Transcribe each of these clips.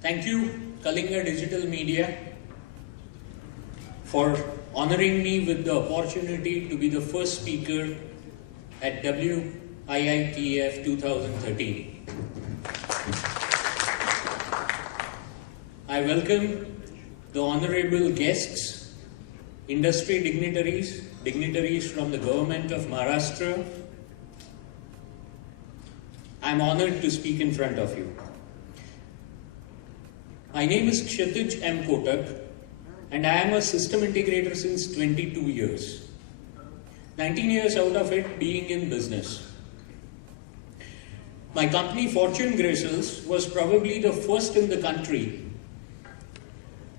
Thank you, Kalinga Digital Media, for honoring me with the opportunity to be the first speaker at WIITF 2013. I welcome the honorable guests, industry dignitaries from the government of Maharashtra. I am honored to speak in front of you. My name is Kshitij M. Kotak, and I am a system integrator since 22 years. 19 years out of it being in business. My company Fortune Gracels was probably the first in the country,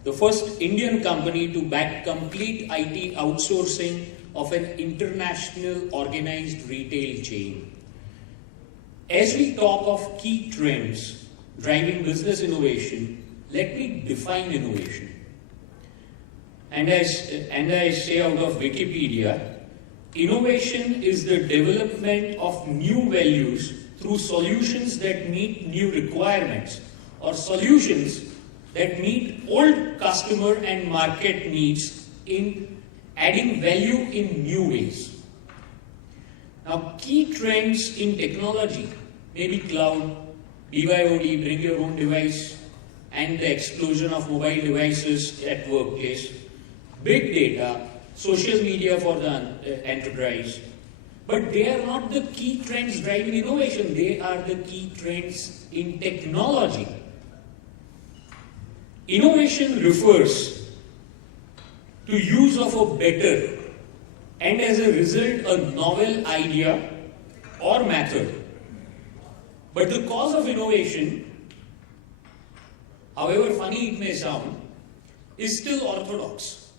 the first Indian company to back complete IT outsourcing of an international organized retail chain. As we talk of key trends driving business innovation, let me define innovation. And as I say out of Wikipedia, innovation is the development of new values through solutions that meet new requirements or solutions that meet old customer and market needs in adding value in new ways. Now, key trends in technology may be cloud, BYOD, bring your own device, and the explosion of mobile devices at workplace, big data, social media for the enterprise. But they are not the key trends driving innovation, they are the key trends in technology. Innovation refers to use of a better and as a result a novel idea or method. But the cause of innovation, however funny it may sound, is still orthodox.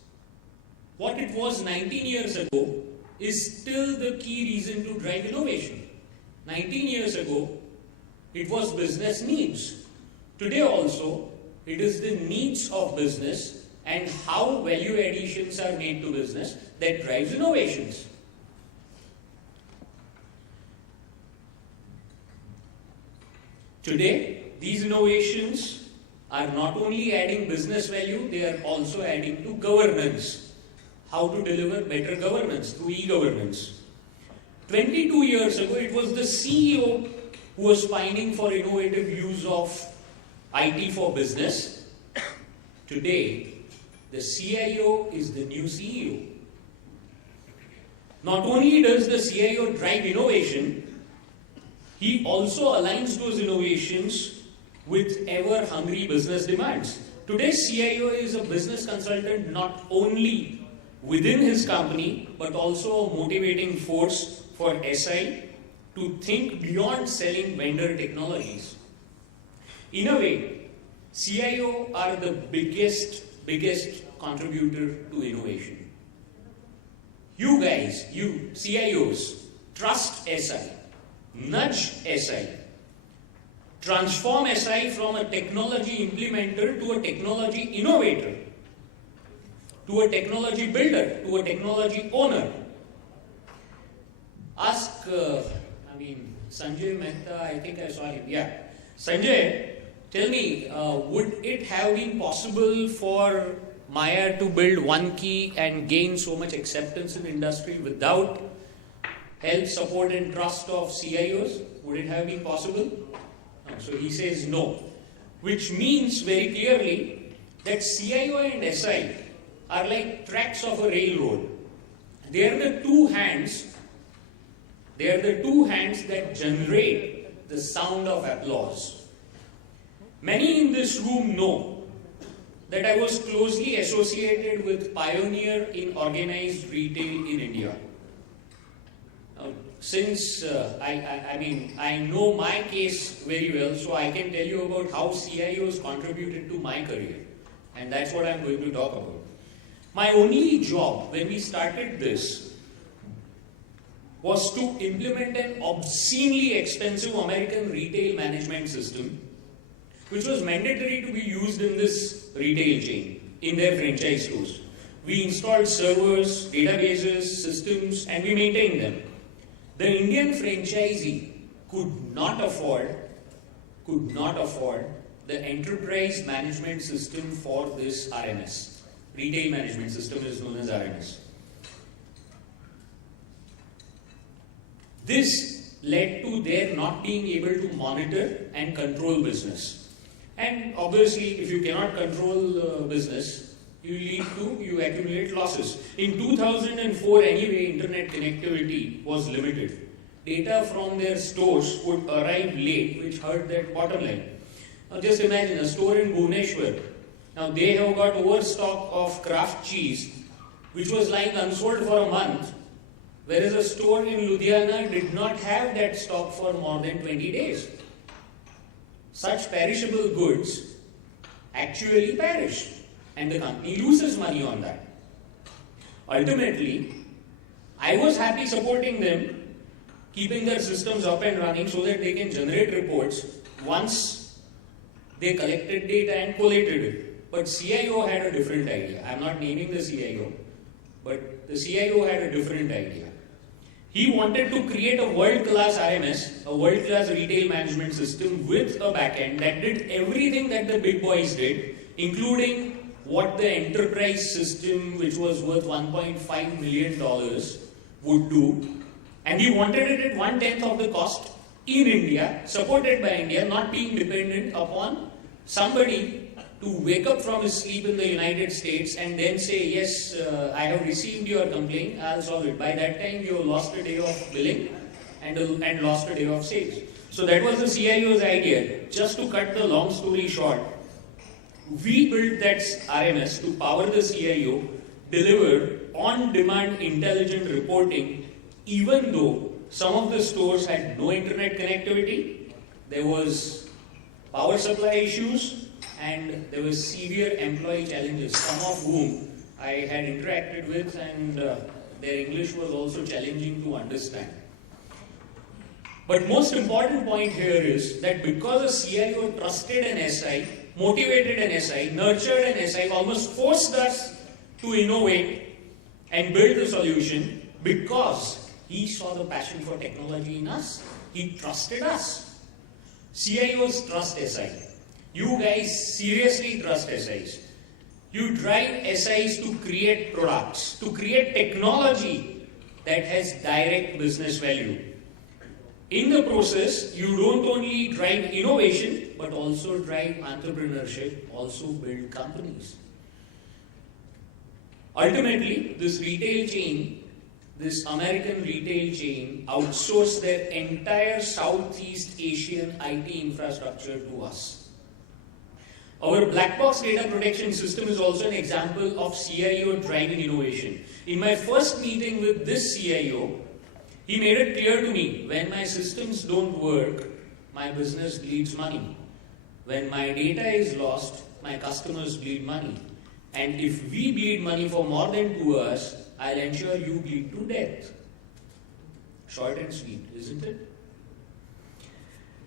What it was 19 years ago is still the key reason to drive innovation. 19 years ago, it was business needs. Today also, it is the needs of business and how value additions are made to business that drives innovations. Today, these innovations are not only adding business value, they are also adding to governance. How to deliver better governance through e-governance. 22 years ago, it was the CEO who was pining for innovative use of IT for business. Today, the CIO is the new CEO. Not only does the CIO drive innovation, he also aligns those innovations with ever-hungry business demands. Today's CIO is a business consultant not only within his company, but also a motivating force for SI to think beyond selling vendor technologies. In a way, CIO are the biggest contributor to innovation. You guys, you CIOs, trust SI, nudge SI, transform SI from a technology implementer to a technology innovator, to a technology builder, to a technology owner. Ask, Sanjay Mehta, I think I saw him. Yeah. Sanjay, tell me, would it have been possible for Maya to build one key and gain so much acceptance in industry without help, support and trust of CIOs? Would it have been possible? No. So he says no. Which means very clearly that CIO and SI are like tracks of a railroad. They are the two hands that generate the sound of applause. Many in this room know that I was closely associated with Pioneer in organized retail in India. Since I know my case very well, so I can tell you about how CIOs contributed to my career. And that's what I'm going to talk about. My only job when we started this was to implement an obscenely expensive American retail management system, which was mandatory to be used in this retail chain, in their franchise stores. We installed servers, databases, systems, and we maintained them. The Indian franchisee could not afford the enterprise management system for this RMS. Retail management system is known as RMS. This led to their not being able to monitor and control business. And obviously, if you cannot control business, you accumulate losses. In 2004, anyway, internet connectivity was limited. Data from their stores would arrive late, which hurt their bottom line. Now just imagine a store in Bhubaneswar. Now they have got overstock of Kraft cheese, which was lying unsold for a month, whereas a store in Ludhiana did not have that stock for more than 20 days. Such perishable goods actually perish, and the company loses money on that. Ultimately, I was happy supporting them, keeping their systems up and running so that they can generate reports once they collected data and collated it. But CIO had a different idea. I'm not naming the CIO, but the CIO had a different idea. He wanted to create a world-class RMS, a world-class retail management system with a backend that did everything that the big boys did, including what the enterprise system, which was worth $1.5 million, would do. And he wanted it at 1/10 of the cost in India, supported by India, not being dependent upon somebody to wake up from his sleep in the United States and then say, yes, I have received your complaint, I'll solve it. By that time, you lost a day of billing and lost a day of sales. So that was the CIO's idea. Just to cut the long story short, we built that RMS to power the CIO, deliver on-demand intelligent reporting, even though some of the stores had no internet connectivity, there was power supply issues, and there was severe employee challenges, some of whom I had interacted with, and their English was also challenging to understand. But most important point here is that because a CIO trusted an SI, motivated an SI, nurtured an SI, almost forced us to innovate and build the solution, because he saw the passion for technology in us. He trusted us. CIOs trust SI. You guys seriously trust SIs. You drive SIs to create products, to create technology that has direct business value. In the process, you don't only drive innovation, but also drive entrepreneurship, also build companies. Ultimately, this retail chain, this American retail chain, outsourced their entire Southeast Asian IT infrastructure to us. Our black box data protection system is also an example of CIO driving innovation. In my first meeting with this CIO, he made it clear to me, when my systems don't work, my business bleeds money. When my data is lost, my customers bleed money. And if we bleed money for more than 2 hours, I'll ensure you bleed to death. Short and sweet, isn't it?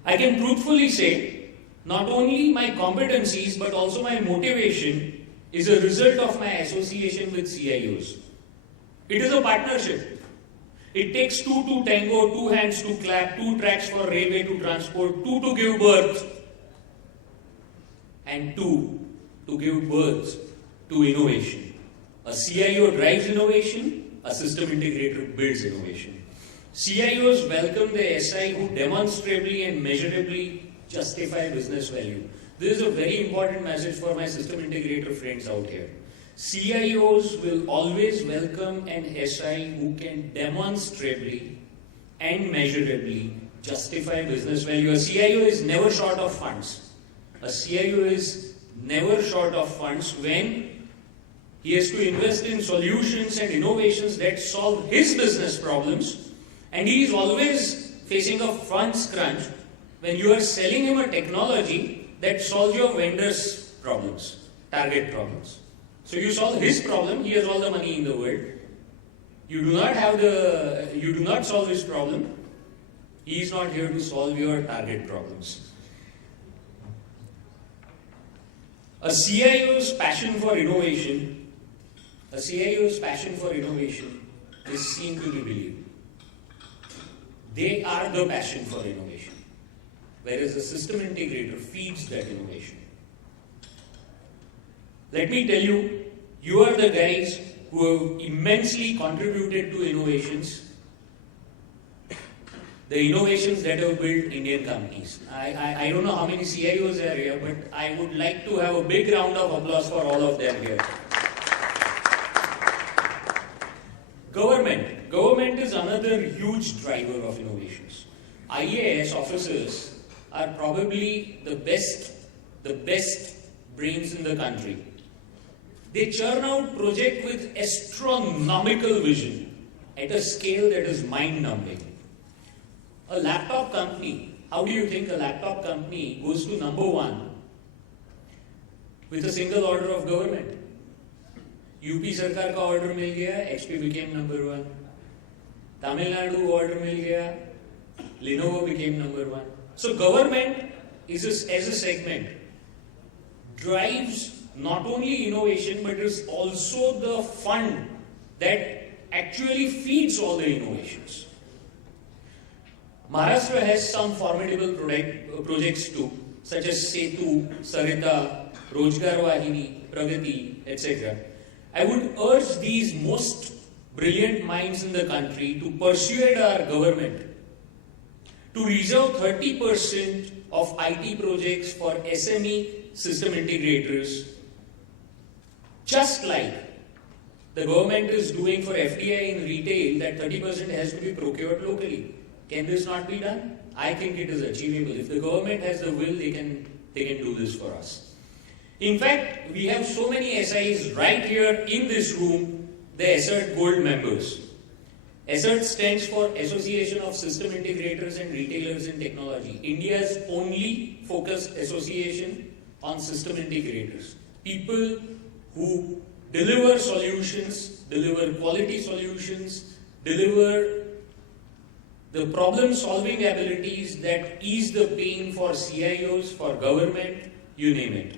I can truthfully say, not only my competencies, but also my motivation is a result of my association with CIOs. It is a partnership. It takes two to tango, 2 hands to clap, 2 tracks for railway to transport, 2 to give birth, and 2 to give birth to innovation. A CIO drives innovation, a system integrator builds innovation. CIOs welcome the SI who demonstrably and measurably justify business value. This is a very important message for my system integrator friends out here. CIOs will always welcome an SI who can demonstrably and measurably justify business value. A CIO is never short of funds. A CIO is never short of funds when he has to invest in solutions and innovations that solve his business problems, and he is always facing a funds crunch when you are selling him a technology that solves your vendor's problems, target problems. So you solve his problem, he has all the money in the world. You do not solve his problem, he is not here to solve your target problems. A CIO's passion for innovation is seen to be believed. They are the passion for innovation, whereas a system integrator feeds that innovation. Let me tell you, you are the guys who have immensely contributed to innovations, the innovations that have built Indian companies. I don't know how many CIOs are here, but I would like to have a big round of applause for all of them here. Government is another huge driver of innovations. IAS officers are probably the best brains in the country. They churn out projects with astronomical vision at a scale that is mind-numbing. A laptop company, how do you think a laptop company goes to number one with a single order of government? UP Sarkar का order मिल गया, HP became number one. Tamil Nadu order मिल गया, Lenovo became number one. So government as a segment drives not only innovation but is also the fund that actually feeds all the innovations. Maharashtra has some formidable projects too, such as Setu, Sarita, Rozgar Vahini, Pragati, etc. I would urge these most brilliant minds in the country to persuade our government to reserve 30% of IT projects for SME system integrators, just like the government is doing for FDI in retail, that 30% has to be procured locally. Can this not be done? I think it is achievable. If the government has the will, they can do this for us. In fact, we have so many SIs right here in this room, the ASSERT Gold members. ASSERT stands for Association of System Integrators and Retailers in Technology, India's only focused association on system integrators. People who deliver solutions, deliver quality solutions, deliver the problem-solving abilities that ease the pain for CIOs, for government, you name it.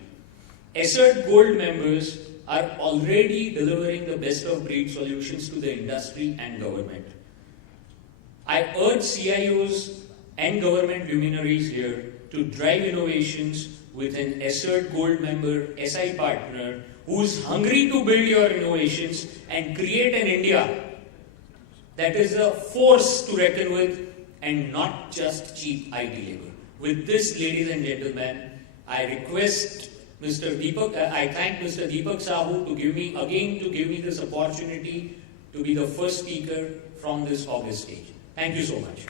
ASSERT Gold members are already delivering the best-of-breed solutions to the industry and government. I urge CIOs and government luminaries here to drive innovations with an ASSERT Gold member, SI partner, who is hungry to build your innovations and create an India that is a force to reckon with and not just cheap IT labor. With this, ladies and gentlemen, I request Mr. Deepak, I thank Mr. Deepak Sahu to give me this opportunity to be the first speaker from this August stage. Thank you so much.